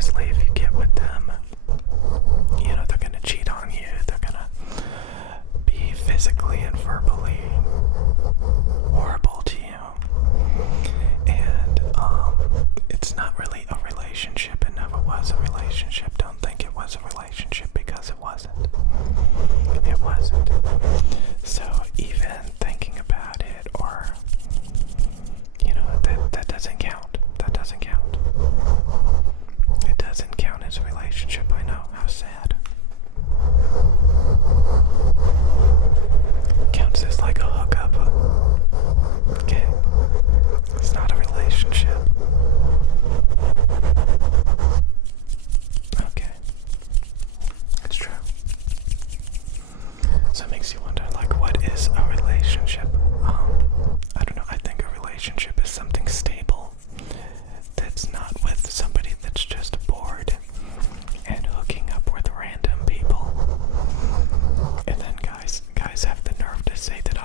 honestly, if you get with them, they're gonna cheat on you. They're gonna be physically and verbally horrible to you. And it's not really a relationship. It never was a relationship. Don't think it was a relationship, because it wasn't. It wasn't. So even thinking about it, or that doesn't count. That doesn't count. It doesn't count as a relationship. I know. How sad. Counts as like a hookup. Okay. It's not a relationship. Okay. It's true. So it makes you wonder, like, what is a relationship? I don't know. I think a relationship is something stable that's not with somebody that's just bored and hooking up with random people. And then guys have the nerve to say that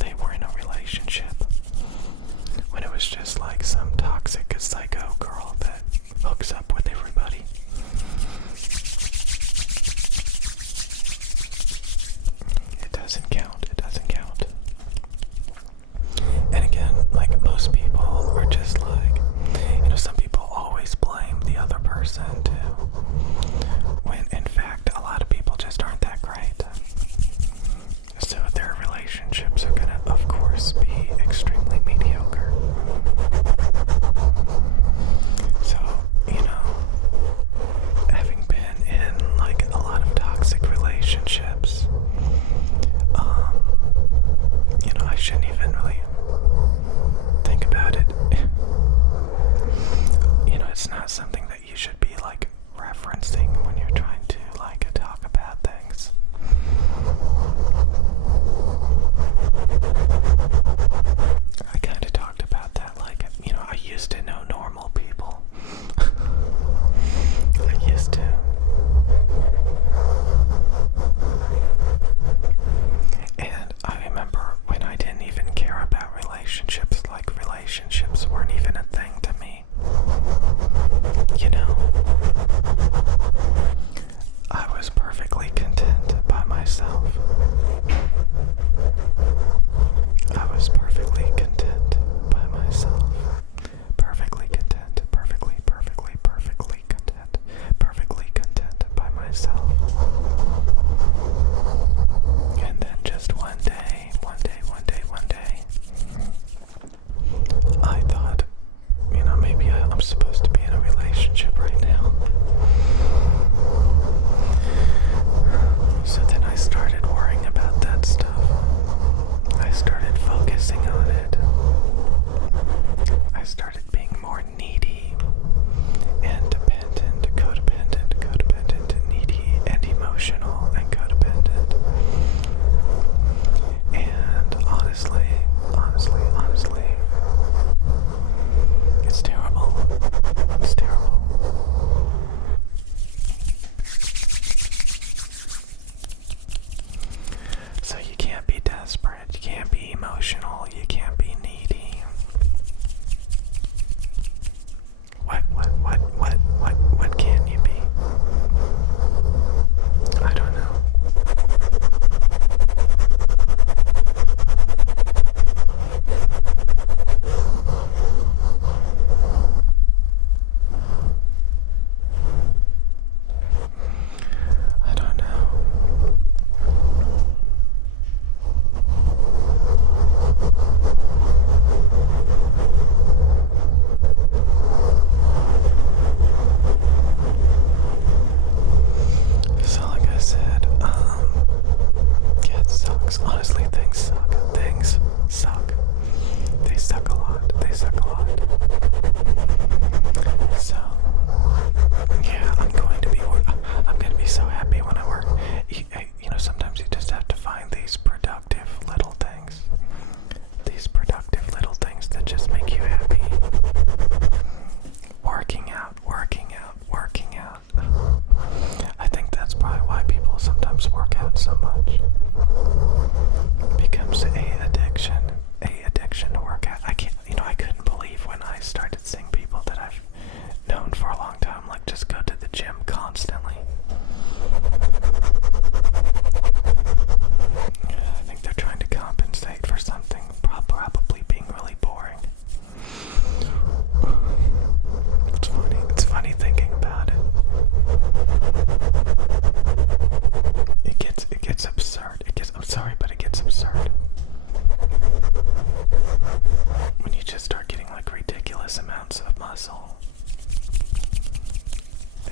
they were in a relationship when it was just like some toxic psycho girl that hooks up with everybody. It doesn't count. It doesn't count. And again, like, most people are just like, some people always blame the other person too, when in fact a lot of people just aren't that great. So their relationships are gonna, of course, be extremely mediocre. So, having been in like a lot of toxic relationships, I shouldn't even really think about it. It's not something that you should be like referencing when you're trying to like talk about things. I kind of talked about that, like, I used to know normal people. I used to. And I remember when I didn't even care about relationships, like relationships weren't even a thing to me.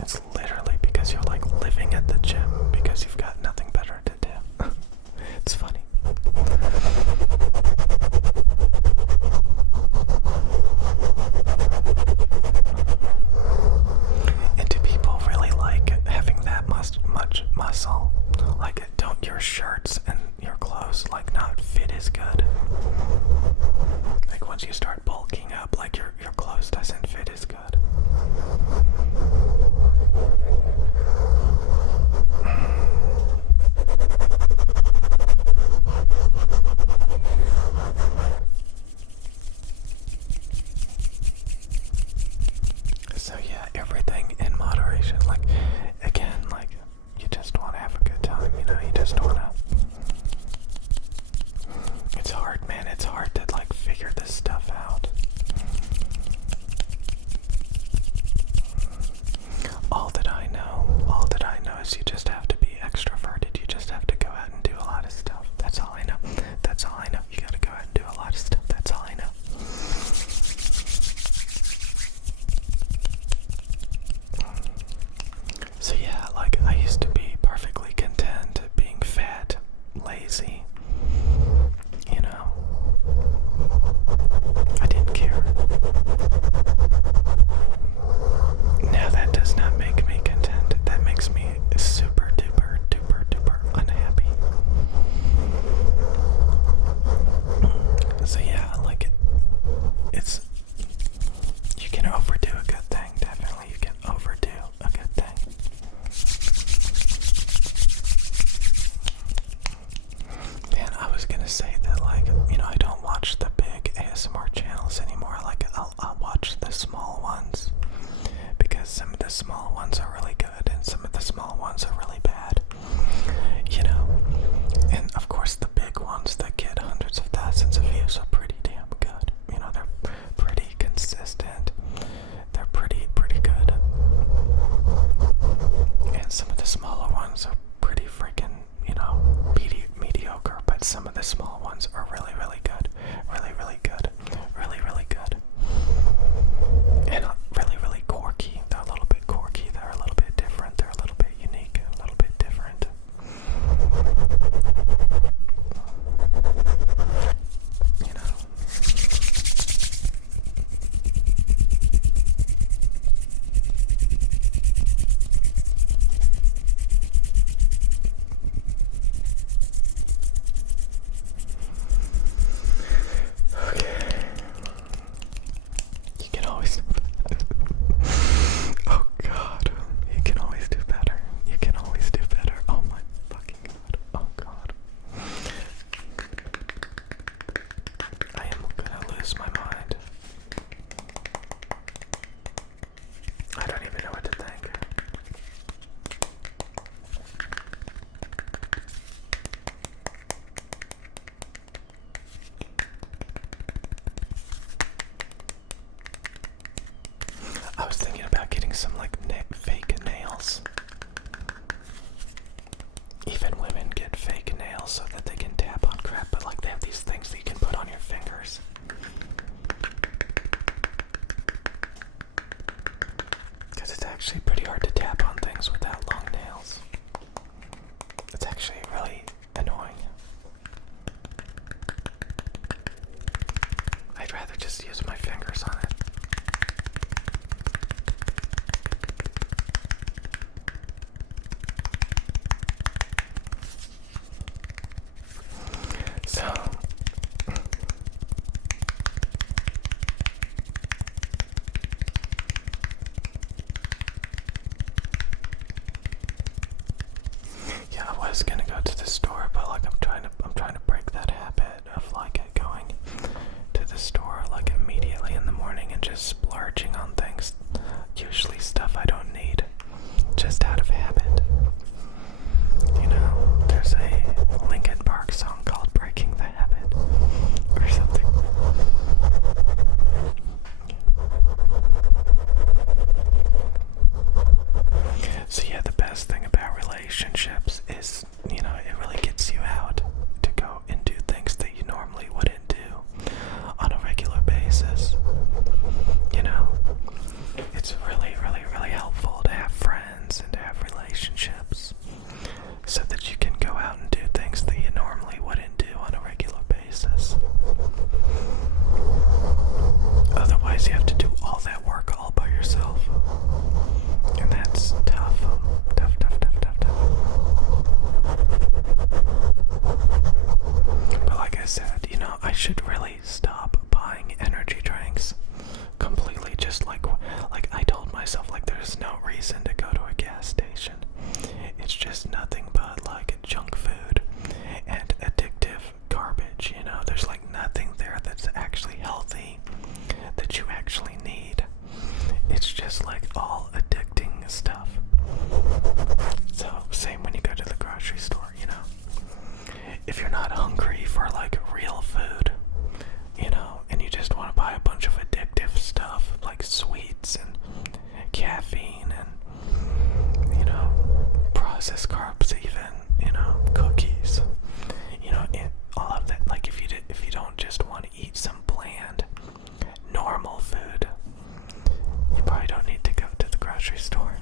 It's literally because you're like living at the gym because you've got nothing better to do. It's funny. And do people really like having that much muscle? Like, don't your shirts and your clothes like not fit as good? Like once you start bulking up, like your clothes doesn't fit as good. So yeah, everything in moderation. Like, again, like, you just want to have a good time, you know, you just want to... It's hard, man, it's hard to, like, figure this stuff out. All that I know is you just have to be extroverted. You just have to go out and do a lot of stuff. That's all I know. That's all I know. You gotta go out and do a lot of stuff. That's all I know. So yeah, like, I used to be perfectly content being fat, lazy, you know. I didn't care. Now that does not make me content. That makes me super duper duper duper unhappy. So yeah, like, it's, you can overdo a good thing. Definitely you can overdo a good thing. Man, I was gonna say that, like, you know, I don't watch the big ASMR channels anymore. Like, I'll watch the small ones, because some of the small ones are really good and some of the small ones are really bad, you know. And of course the big ones that get hundreds of thousands of views are pretty damn good. You know, they're pretty consistent. They're pretty good. And some of the smaller ones are pretty freaking, you know, mediocre, but some of the small ones are really, really good. Really, really good. Really, really good. And really, really quirky. They're a little bit quirky. They're a little bit different. They're a little bit unique. A little bit different. You know. Okay. You can always do better. Oh God. You can always do better. You can always do better. Oh my fucking God. Oh God. I am gonna lose my mind. I don't even know what to think. I was thinking about getting some, like, fake nails. Even women get fake nails so that they can tap on crap, but, like, they have these things that you can put on your fingers. Because it's actually pretty hard to tap on things without long nails. It's actually really annoying. I'd rather just use my fingers on it. So, yeah, I was gonna go to the store, but, like, I'm trying to break that habit of, like, going to the store, like, immediately in the morning and just splurging on things, usually stuff I don't need, just out of habit. You know, there's a Linkin Park song called Breaking the Habit or something. So yeah, the best thing about relationships is, you know, it really gets you out to go and do things that you normally wouldn't do on a regular basis. You know, grocery store.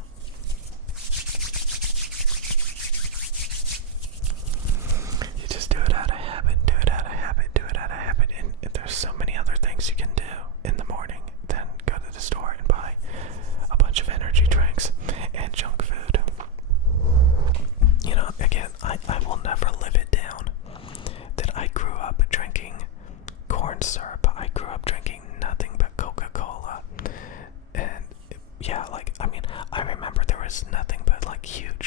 You just do it out of habit, do it out of habit, do it out of habit, and there's so many other things you can do in the morning than go to the store and buy a bunch of energy drinks and junk food. You know, again, I will never live it down that I grew up drinking corn syrup. I grew up drinking nothing but Coca-Cola. And yeah, like, I mean, I remember there was nothing but like huge